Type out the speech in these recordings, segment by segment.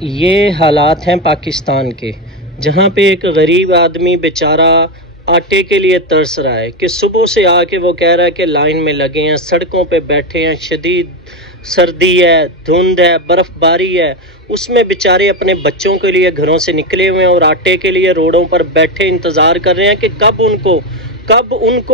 یہ حالات ہیں پاکستان کے، جہاں پہ ایک غریب آدمی بیچارہ آٹے کے لیے ترس رہا ہے کہ صبح سے آ کے وہ کہہ رہا ہے کہ لائن میں لگے ہیں، سڑکوں پہ بیٹھے ہیں، شدید سردی ہے، دھند ہے، برف باری ہے، اس میں بیچارے اپنے بچوں کے لیے گھروں سے نکلے ہوئے ہیں اور آٹے کے لیے روڈوں پر بیٹھے انتظار کر رہے ہیں کہ کب ان کو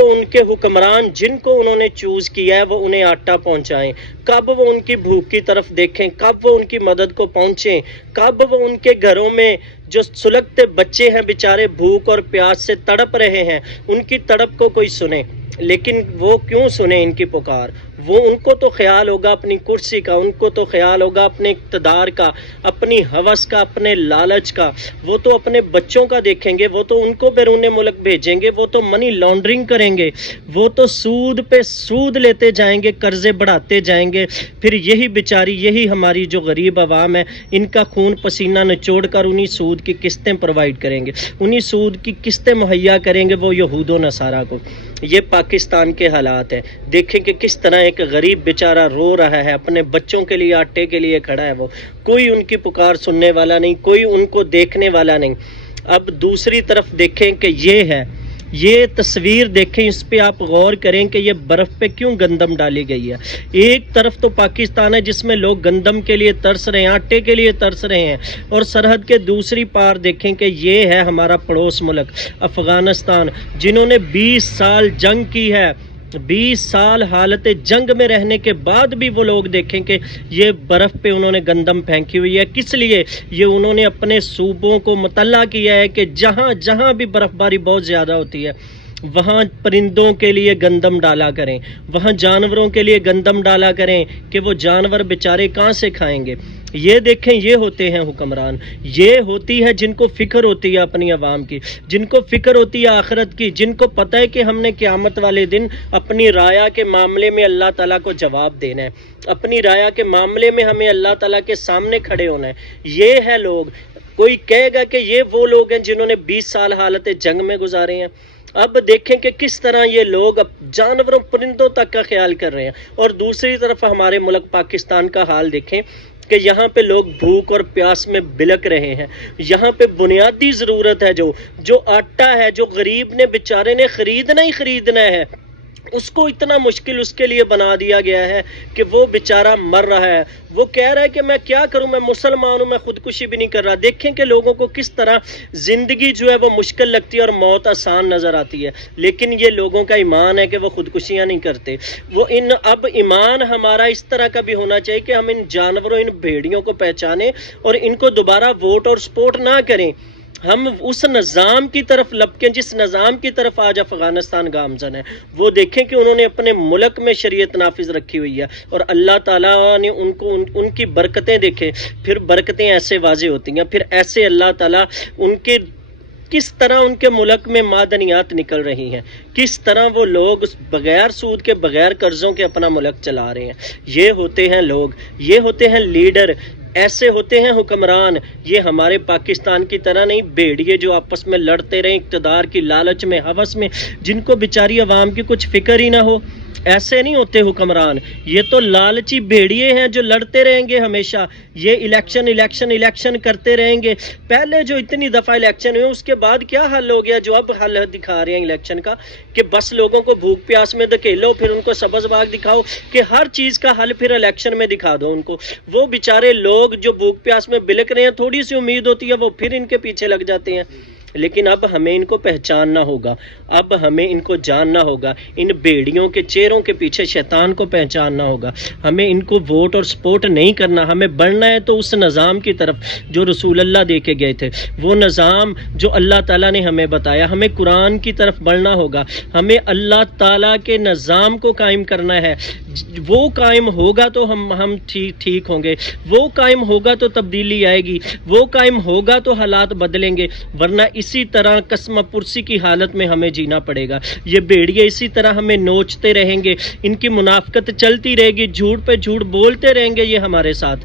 ان کے حکمران جن کو انہوں نے چوز کیا ہے وہ انہیں آٹا پہنچائیں، کب وہ ان کی بھوک کی طرف دیکھیں، کب وہ ان کی مدد کو پہنچیں، کب وہ ان کے گھروں میں جو سلگتے بچے ہیں بیچارے بھوک اور پیاس سے تڑپ رہے ہیں ان کی تڑپ کو کوئی سنے۔ لیکن وہ کیوں سنے ان کی پکار؟ وہ ان کو تو خیال ہوگا اپنی کرسی کا، ان کو تو خیال ہوگا اپنے اقتدار کا، اپنی ہوس کا، اپنے لالچ کا، وہ تو اپنے بچوں کا دیکھیں گے، وہ تو ان کو بیرون ملک بھیجیں گے، وہ تو منی لانڈرنگ کریں گے، وہ تو سود پہ سود لیتے جائیں گے، قرضے بڑھاتے جائیں گے، پھر یہی ہماری جو غریب عوام ہے ان کا خون پسینہ نچوڑ کر انہی سود کی قسطیں پرووائڈ کریں گے، انہی سود کی قسطیں مہیا کریں گے وہ یہود و نصارہ کو۔ یہ پاکستان کے حالات ہیں، دیکھیں کہ کس طرح ایک غریب بیچارہ رو رہا ہے، اپنے بچوں کے لیے آٹے کے لیے کھڑا ہے، وہ کوئی ان کی پکار سننے والا نہیں، کوئی ان کو دیکھنے والا نہیں۔ اب دوسری طرف دیکھیں کہ یہ تصویر دیکھیں، اس پہ آپ غور کریں کہ یہ برف پہ کیوں گندم ڈالی گئی ہے۔ ایک طرف تو پاکستان ہے جس میں لوگ گندم کے لیے ترس رہے ہیں، آٹے کے لیے ترس رہے ہیں، اور سرحد کے دوسری پار دیکھیں کہ یہ ہے ہمارا پڑوس ملک افغانستان، جنہوں نے 20 سال جنگ کی ہے، 20 سال حالت جنگ میں رہنے کے بعد بھی وہ لوگ دیکھیں کہ یہ برف پہ انہوں نے گندم پھینکی ہوئی ہے۔ کس لیے؟ یہ انہوں نے اپنے صوبوں کو مطلع کیا ہے کہ جہاں بھی برف باری بہت زیادہ ہوتی ہے وہاں پرندوں کے لیے گندم ڈالا کریں، وہاں جانوروں کے لیے گندم ڈالا کریں کہ وہ جانور بیچارے کہاں سے کھائیں گے۔ یہ دیکھیں، یہ ہوتے ہیں حکمران، یہ ہوتی ہے جن کو فکر ہوتی ہے اپنی عوام کی، جن کو فکر ہوتی ہے آخرت کی، جن کو پتہ ہے کہ ہم نے قیامت والے دن اپنی رایا کے معاملے میں اللہ تعالیٰ کو جواب دینا ہے، اپنی رایا کے معاملے میں ہمیں اللہ تعالیٰ کے سامنے کھڑے ہونا ہے۔ یہ ہے لوگ، کوئی کہے گا کہ یہ وہ لوگ ہیں جنہوں نے 20 سال حالت جنگ میں گزارے ہیں۔ اب دیکھیں کہ کس طرح یہ لوگ جانوروں پرندوں تک کا خیال کر رہے ہیں، اور دوسری طرف ہمارے ملک پاکستان کا حال دیکھیں کہ یہاں پہ لوگ بھوک اور پیاس میں بلک رہے ہیں۔ یہاں پہ بنیادی ضرورت ہے جو آٹا ہے، جو غریب نے بیچارے نے خریدنا ہے، اس کو اتنا مشکل اس کے لیے بنا دیا گیا ہے کہ وہ بیچارہ مر رہا ہے۔ وہ کہہ رہا ہے کہ میں کیا کروں، میں مسلمان ہوں، میں خودکشی بھی نہیں کر رہا۔ دیکھیں کہ لوگوں کو کس طرح زندگی جو ہے وہ مشکل لگتی ہے اور موت آسان نظر آتی ہے، لیکن یہ لوگوں کا ایمان ہے کہ وہ خودکشیاں نہیں کرتے۔ اب ایمان ہمارا اس طرح کا بھی ہونا چاہیے کہ ہم ان جانوروں، ان بھیڑیوں کو پہچانیں اور ان کو دوبارہ ووٹ اور سپورٹ نہ کریں۔ ہم اس نظام کی طرف لپکیں جس نظام کی طرف آج افغانستان گامزن ہے۔ وہ دیکھیں کہ انہوں نے اپنے ملک میں شریعت نافذ رکھی ہوئی ہے، اور اللہ تعالیٰ نے ان کی برکتیں دیکھیں، پھر برکتیں ایسے واضح ہوتی ہیں، پھر ایسے اللہ تعالیٰ کس طرح ان کے ملک میں معدنیات نکل رہی ہیں، کس طرح وہ لوگ بغیر سود کے، بغیر قرضوں کے اپنا ملک چلا رہے ہیں۔ یہ ہوتے ہیں لوگ، یہ ہوتے ہیں لیڈر، ایسے ہوتے ہیں حکمران۔ یہ ہمارے پاکستان کی طرح نہیں بھیڑیے جو آپس میں لڑتے رہیں اقتدار کی لالچ میں، ہوس میں، جن کو بیچاری عوام کی کچھ فکر ہی نہ ہو۔ ایسے نہیں ہوتے حکمران، یہ تو لالچی بھیڑیے ہیں جو لڑتے رہیں گے ہمیشہ، یہ الیکشن کرتے رہیں گے۔ پہلے جو اتنی دفعہ الیکشن ہوئے اس کے بعد کیا حل ہو گیا جو اب حل دکھا رہے ہیں الیکشن کا، کہ بس لوگوں کو بھوک پیاس میں دھکیلو، پھر ان کو سبز باغ دکھاؤ، کہ ہر چیز کا حل پھر الیکشن میں دکھا دو ان کو۔ وہ بیچارے لوگ جو بھوک پیاس میں بلک رہے ہیں، تھوڑی سی امید ہوتی ہے وہ پھر ان کے پیچھے لگ جاتے ہیں۔ لیکن اب ہمیں ان کو پہچاننا ہوگا، اب ہمیں ان کو جاننا ہوگا، ان بھیڑیوں کے چہروں کے پیچھے شیطان کو پہچاننا ہوگا۔ ہمیں ان کو ووٹ اور سپورٹ نہیں کرنا، ہمیں بڑھنا ہے تو اس نظام کی طرف جو رسول اللہ دے کے گئے تھے، وہ نظام جو اللہ تعالیٰ نے ہمیں بتایا، ہمیں قرآن کی طرف بڑھنا ہوگا، ہمیں اللہ تعالیٰ کے نظام کو قائم کرنا ہے۔ وہ قائم ہوگا تو ہم ٹھیک ہوں گے، وہ قائم ہوگا تو تبدیلی آئے گی، وہ قائم ہوگا تو حالات بدلیں گے، ورنہ اسی طرح قسم پرسی کی حالت میں ہمیں جینا پڑے گا۔ یہ بھیڑیے اسی طرح ہمیں نوچتے رہیں گے، ان کی منافقت چلتی رہے گی، جھوٹ پہ جھوٹ بولتے رہیں گے یہ ہمارے ساتھ۔